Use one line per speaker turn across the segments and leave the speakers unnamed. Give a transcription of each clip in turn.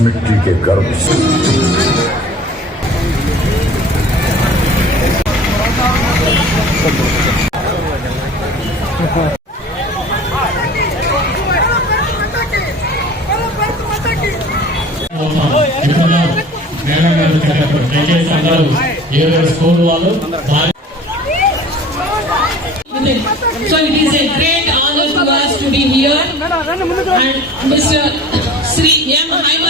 अब इस मिट्टी के गर्भ से
మిత్రులు మేడం గారు చెప్పారు దయచేసి అందరూ ఏడు స్కూల్ వాళ్ళు భారీ
So it is a great honor to us to be here. And Mr. Sri M. Haimarao garu, CI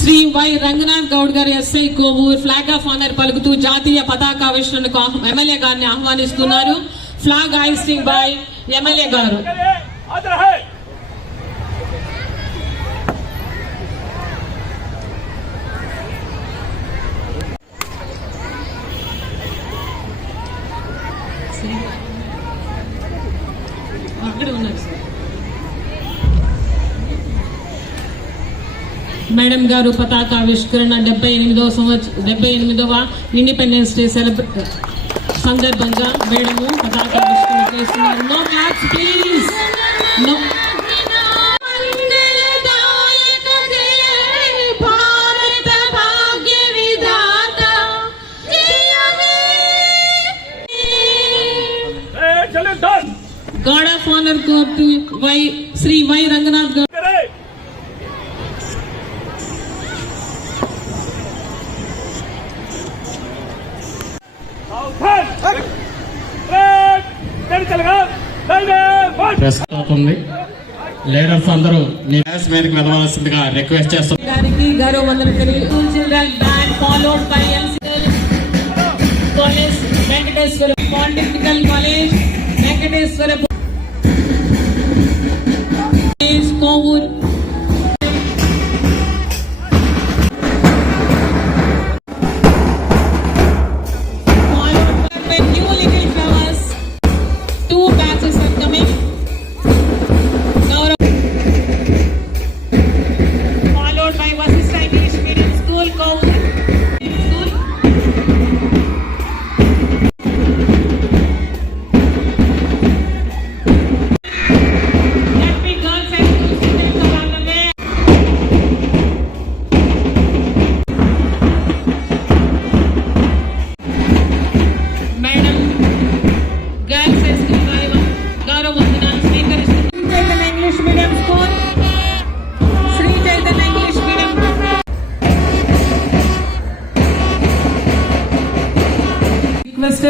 Shri Y Ranganath Goud గారు SI Kovur flag of honour పలుకుతూ జాతీయ పతాక ఆవిష్కరణకు ఎమ్మెల్యే గారిని ఆహ్వానిస్తున్నారు. ఫ్లాగ్ హైస్టింగ్ బై ఎమ్మెల్యే గారు. అక్కడ ఉన్నారు సార్. మేడం గారు పతాక ఆవిష్కరణ డెబ్బై ఎనిమిదవ సంవత్సరం డెబ్బై ఎనిమిదవ ఇండిపెండెన్స్ డే సెలబ్రే సందర్భంగా మేడము పతాక ఆవిష్కరణ చేస్తున్నారు. No claps please no guard of honour court Y Shri Y Ranganath గారు
ప్రెస్ అవుతుంది లీడర్స్ అందరూ మీ డయాస్ మీదకి వెళ్ళవలసిందిగా రిక్వెస్ట్ చేస్తున్నాం
Kovur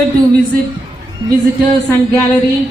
to visit visitors and gallery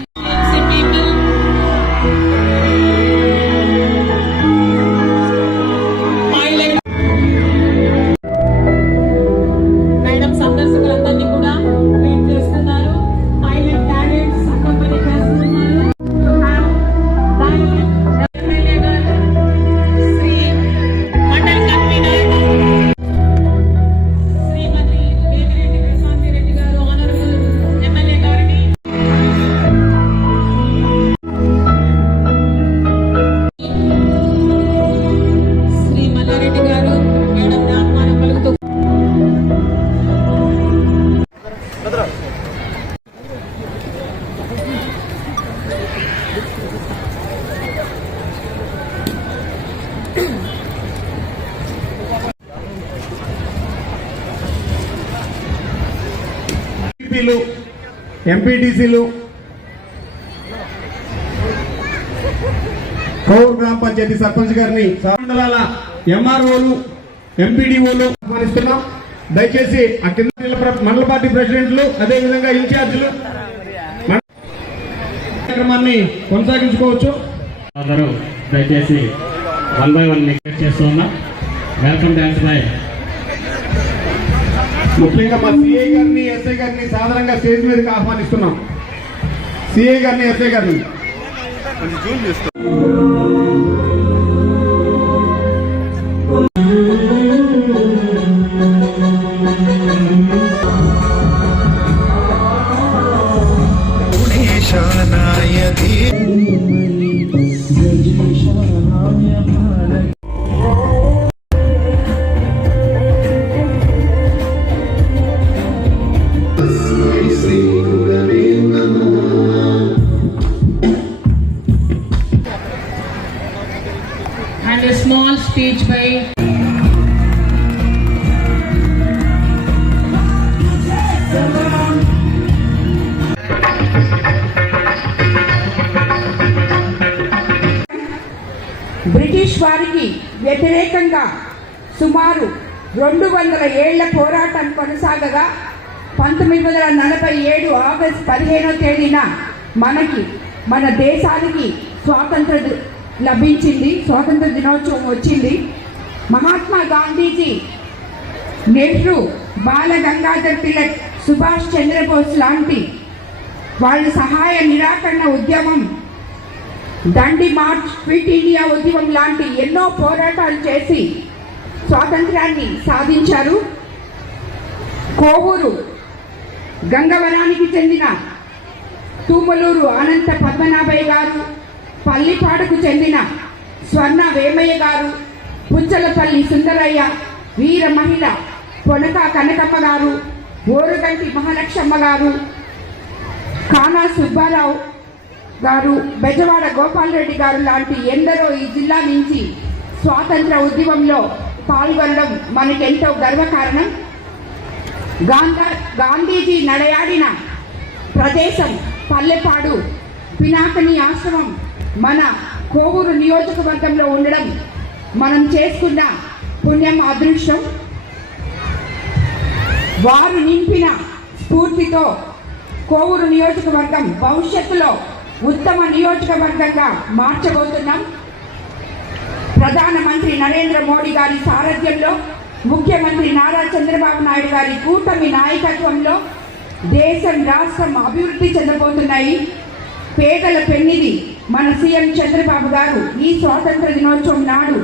ఎంపీటీసీలు కౌర్ గ్రామ పంచాయతీ సర్పంచ్ గారిని మండలాల ఎంఆర్ఓలు ఎంపీడీఓలు ఆహ్వానిస్తున్నాం. దయచేసి ఆ కింద మండల- పార్టీ ప్రెసిడెంట్లు అదే విధంగా ఇన్ఛార్జీలు కార్యక్రమాన్ని కొనసాగించుకోవచ్చు.
అందరూ దయచేసి వన్ బై వన్ చేస్తున్నా వెల్కమ్ డాన్స్ బై.
ముఖ్యంగా మా సిఐ గారిని ఎస్ఐ గారిని సాధారణంగా స్టేజ్ మీదకి ఆహ్వానిస్తున్నాం. సిఐ గారిని ఎస్ఐ గారిని.
వ్యతిరేకంగా సుమారు రెండు వందల ఏళ్ళ పోరాటం కొనసాగగా పంతొమ్మిది వందల నలభై ఏడు ఆగస్టు పదిహేనో తేదీన మనకి మన దేశానికి స్వాతంత్ర లభించింది స్వాతంత్ర దినోత్సవం వచ్చింది. మహాత్మా గాంధీజీ నెహ్రూ బాల గంగాధర్ తిలక్ సుభాష్ చంద్రబోస్ లాంటి వాళ్ళ సహాయ నిరాకరణ ఉద్యమం దండి మార్చ్ క్విట్ ఇండియా ఉద్యమం లాంటి ఎన్నో పోరాటాలు చేసి స్వాతంత్రాన్ని సాధించారు. కోవూరు గంగవరానికి చెందిన తూమలూరు అనంత పద్మనాభయ్య గారు పల్లిపాడుకు చెందిన స్వర్ణ వేమయ్య గారు పుచ్చలపల్లి సుందరయ్య వీర మహిళ పొనక కనకమ్మ గారు ఓరుగంటి మహాలక్ష్మ గారు కానా సుబ్బారావు గారు బెజవాడ గోపాల్ రెడ్డి గారు లాంటి ఎందరో ఈ జిల్లా నుంచి స్వాతంత్ర ఉద్యమంలో పాల్గొనడం మనకెంతో గర్వకారణం. గాంధా గాంధీజీ నడయాడిన ప్రదేశం పల్లెపాడు పినాకని ఆశ్రమం మన కోవూరు నియోజకవర్గంలో ఉండడం మనం చేసుకున్న పుణ్యం అదృష్టం వారు నింపిన స్ఫూర్తితో కోవూరు నియోజకవర్గం భవిష్యత్తులో ఉత్తమ నియోజకవర్గంగా మార్చబోతున్నాం. ప్రధానమంత్రి నరేంద్ర మోడీ గారి సారథ్యంలో ముఖ్యమంత్రి నారా చంద్రబాబు నాయుడు గారి కూటమి నాయకత్వంలో దేశం రాష్ట్రం అభివృద్ధి చెందబోతున్నాయి. పేదల పెన్నిది మన సీఎం చంద్రబాబు గారు ఈ స్వాతంత్ర దినోత్సవం నాడు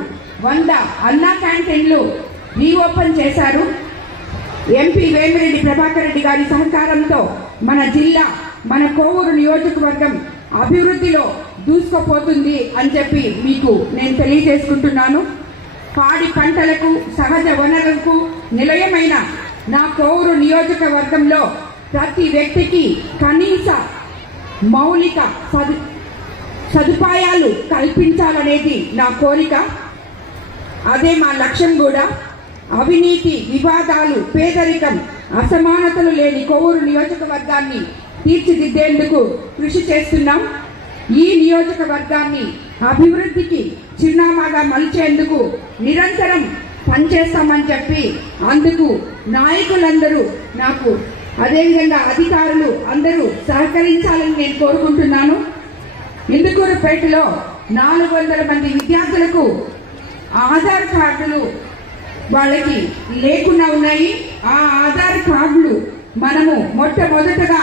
వంద అన్నా క్యాంటీన్లు రీఓపెన్ చేశారు. ఎంపీ వేమిరెడ్డి ప్రభాకర్ రెడ్డి గారి సహకారంతో మన జిల్లా మన కోవూరు నియోజకవర్గం అభివృద్ధిలో దూసుకుపోతుంది అని చెప్పి మీకు నేను తెలియజేసుకుంటున్నాను. పాడి పంటలకు సహజ వనరులకు నిలయమైన నా కోవూరు నియోజకవర్గంలో ప్రతి వ్యక్తికి కనీస మౌలిక సదు సదుపాయాలు కల్పించాలనేది నా కోరిక. అదే మా లక్ష్యం కూడా. అవినీతి వివాదాలు పేదరికం అసమానతలు లేని కొవ్వూరు నియోజకవర్గాన్ని తీర్చిదిద్దేందుకు కృషి చేస్తున్నాం. ఈ నియోజకవర్గాన్ని అభివృద్ధికి చిరునామాగా మలిచేందుకు నిరంతరం పనిచేస్తామని చెప్పి అందుకు నాయకులందరూ నాకు అదేవిధంగా అధికారులు అందరూ సహకరించాలని నేను కోరుకుంటున్నాను. ఇందుకూరుపేటలో నాలుగు వందల మంది విద్యార్థులకు ఆధార్ కార్డులు వాళ్ళకి లేకుండా ఉన్నాయి. ఆ ఆధార్ కార్డులు మనము మొట్టమొదటగా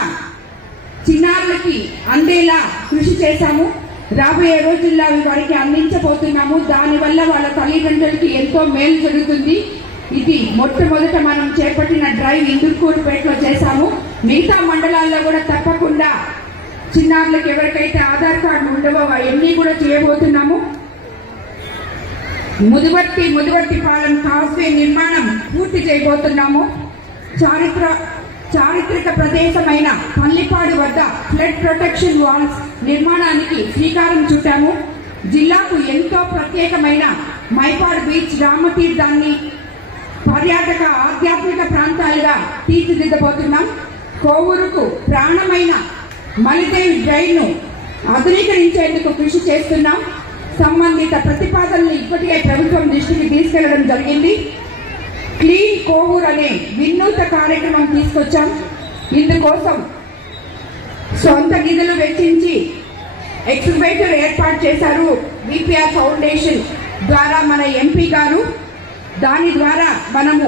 చిన్నారులకి అందేలా కృషి చేశాము. రాబోయే రోజుల్లో అవి వారికి అందించబోతున్నాము. దానివల్ల వాళ్ళ తల్లిదండ్రులకి ఎంతో మేలు జరుగుతుంది. ఇది మొట్టమొదట మనం చేపట్టిన డ్రైవ్ ఇందుకూరుపేటలో చేశాము. మిగతా మండలాల్లో కూడా తప్పకుండా చిన్నారులకు ఎవరికైతే ఆధార్ కార్డు ఉండవో అవన్నీ కూడా చేయబోతున్నాము. ముదువర్తి ముదువర్తి పాలెం కాస్వే నిర్మాణం పూర్తి చేయబోతున్నాము. చారిత్ర చారిత్రక ప్రదేశమైన పల్లిపాడు వద్ద ఫ్లడ్ ప్రొటెక్షన్ వాల్స్ నిర్మాణానికి శ్రీకారం చుట్టాము. జిల్లాకు ఎంతో ప్రత్యేకమైన మైపాడు బీచ్ రామతీర్థాన్ని పర్యాటక ఆధ్యాత్మిక ప్రాంతాలుగా తీర్చిదిద్దబోతున్నాం. కోవూరుకు ప్రాణమైన మలిదేవి డ్రైన్ను ఆధునీకరించేందుకు కృషి చేస్తున్నాం. సంబంధిత ప్రతిపాదనలు ఇప్పటికే ప్రభుత్వం దృష్టికి తీసుకెళ్ళడం జరిగింది. క్లీన్ కోవూర్ అనే వినూత కార్యక్రమం తీసుకొచ్చాం. ఇందుకోసం సొంత నిధులు వెచ్చించి ఎక్స్బైటర్ ఏర్పాటు చేశారు విపిఆర్ ఫౌండేషన్ ద్వారా మన ఎంపీ గారు. దాని ద్వారా మనము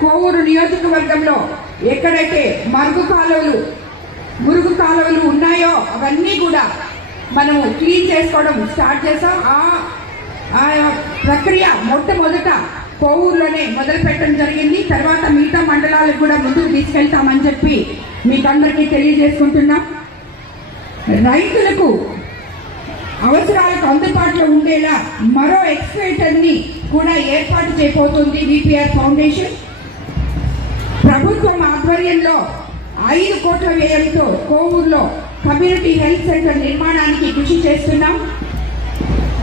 కోవూరు నియోజకవర్గంలో ఎక్కడైతే మరుగు కాలువలు మురుగు కాలువలు ఉన్నాయో అవన్నీ కూడా మనము క్లీన్ చేసుకోవడం స్టార్ట్ చేసాం ఆ ఆ ప్రక్రియ మొట్టమొదట కోవూరులోనే మొదలు పెట్టడం జరిగింది. తర్వాత మిగతా మండలాలకు కూడా ముందుకు తీసుకెళ్తామని చెప్పి మీకు అందరికీ తెలియజేసుకుంటున్నాం. రైతులకు అవసరాలకు అందుబాటులో ఉండేలా మరో ఎక్స్పేటర్ని కూడా ఏర్పాటు చేయబోతుంది విపిఆర్ ఫౌండేషన్. ప్రభుత్వం ఆధ్వర్యంలో ఐదు కోట్ల వ్యయంతో కోవూరులో కమ్యూనిటీ హెల్త్ సెంటర్ నిర్మాణానికి కృషి చేస్తున్నాం.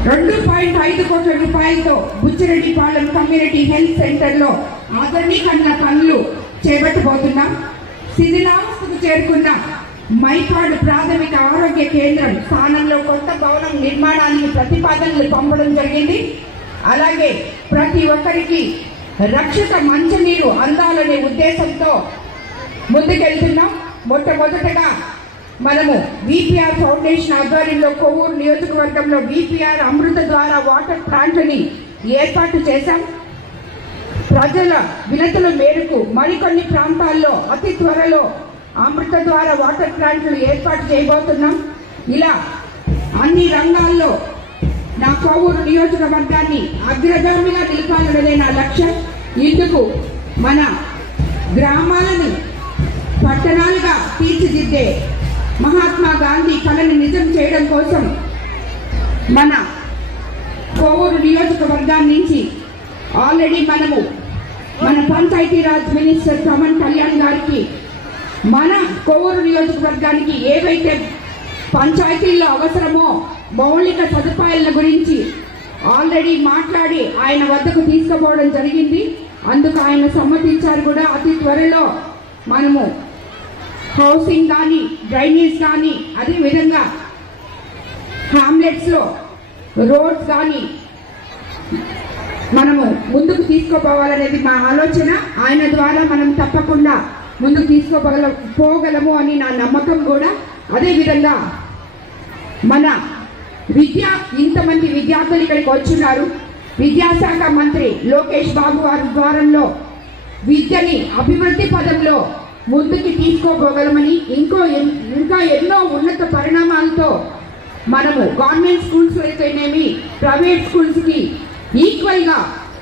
రెండు పాయింట్ ఐదు కోట్ల రూపాయలతో బుచ్చిరెడ్డిపాలెం కమ్యూనిటీ హెల్త్ సెంటర్లో ఆధునీకరణ పనులు చేపట్టబోతున్నాం శిథిలావస్థకు చేరుకున్న మైపాడు ప్రాథమిక ఆరోగ్య కేంద్రం స్థానంలో కొత్త భవనం నిర్మాణానికి ప్రతిపాదనలు పంపడం జరిగింది. అలాగే ప్రతి ఒక్కరికి రక్షిత మంచినీరు అందాలనే ఉద్దేశంతో ముందుకెళ్తున్నాం. మొట్టమొదటగా మనము విపిఆర్ ఫౌండేషన్ ఆధ్వర్యంలో కొవ్వూరు నియోజకవర్గంలో విపిఆర్ అమృత ద్వారా వాటర్ ప్లాంట్ని ఏర్పాటు చేశాం. ప్రజల వినతుల మేరకు మరికొన్ని ప్రాంతాల్లో అతి త్వరలో అమృత ద్వారా వాటర్ ప్లాంట్లు ఏర్పాటు చేయబోతున్నాం. ఇలా అన్ని రంగాల్లో నా కోవూరు నియోజకవర్గాన్ని అగ్రగామిగా నిలపాలన్నదే నా లక్ష్యం. ఇందుకు మన గ్రామాలను పట్టణాలుగా తీర్చిదిద్దే మహాత్మా గాంధీ కళని నిజం చేయడం కోసం మన కోవూరు నియోజకవర్గం నుంచి ఆల్రెడీ మనము మన పంచాయతీరాజ్ మినిస్టర్ పవన్ కళ్యాణ్ గారికి మన కోవూరు నియోజకవర్గానికి ఏవైతే పంచాయతీల్లో అవసరమో మౌలిక సదుపాయాల గురించి ఆల్రెడీ మాట్లాడి ఆయన వద్దకు తీసుకుపోవడం జరిగింది. అందుకు ఆయన సమ్మతించారు కూడా. అతి త్వరలో మనము హౌసింగ్ కానీ డ్రైనేజ్ కానీ అదే విధంగా లో రోడ్స్ కానీ మనము ముందుకు తీసుకోపోవాలనేది మా ఆలోచన. ఆయన ద్వారా మనం తప్పకుండా ముందుకు తీసుకోగల పోగలము అని నా నమ్మకం కూడా. అదే విధంగా మన విద్య ఇంతమంది విద్యార్థులు ఇక్కడికి వచ్చున్నారు. విద్యాశాఖ మంత్రి లోకేష్ బాబు వారి ద్వారంలో విద్యని అభివృద్ధి పదంలో ముందుకి తీసుకోపోగలమని ఇంకో ఎన్- ఇంకా ఎన్నో ఉన్నత పరిణామాలతో మనము గవర్నమెంట్ స్కూల్స్ అయితేనేమి ప్రైవేట్ స్కూల్స్కి ఈక్వల్గా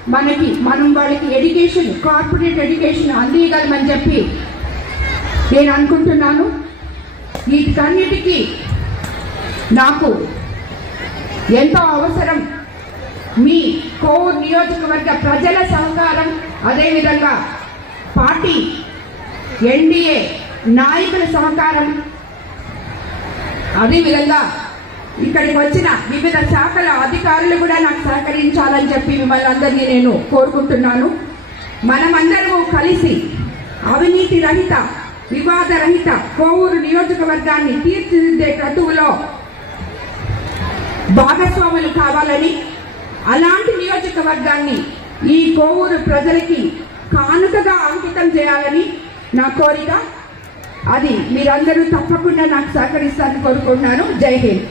మనకి మనం వాళ్ళకి ఎడ్యుకేషన్ కార్పొరేట్ ఎడ్యుకేషన్ అందియగలమని చెప్పి నేను అనుకుంటున్నాను. వీటికన్నిటికీ నాకు ఎంతో అవసరం. మీ కోవూరు నియోజకవర్గ ప్రజల సహకారం అదేవిధంగా పార్టీ ఎన్డీఏ నాయకుల సహకారం. అదేవిధంగా ఇక్కడికి వచ్చిన వివిధ శాఖల అధికారులు కూడా నాకు సహకరించాలని చెప్పి మిమ్మల్ని అందరినీ నేను కోరుకుంటున్నాను. మనమందరము కలిసి అవినీతి రహిత వివాద రహిత కోవూరు నియోజకవర్గాన్ని తీర్చిదిద్దే క్రతువులో భాగస్వాములు కావాలని అలాంటి నియోజకవర్గాన్ని ఈ కోవూరు ప్రజలకి కానుకగా అంకితం చేయాలని నా కోరిక అది మీరందరూ తప్పకుండా నాకు సహకరిస్తారని కోరుకుంటున్నాను. జై హింద్.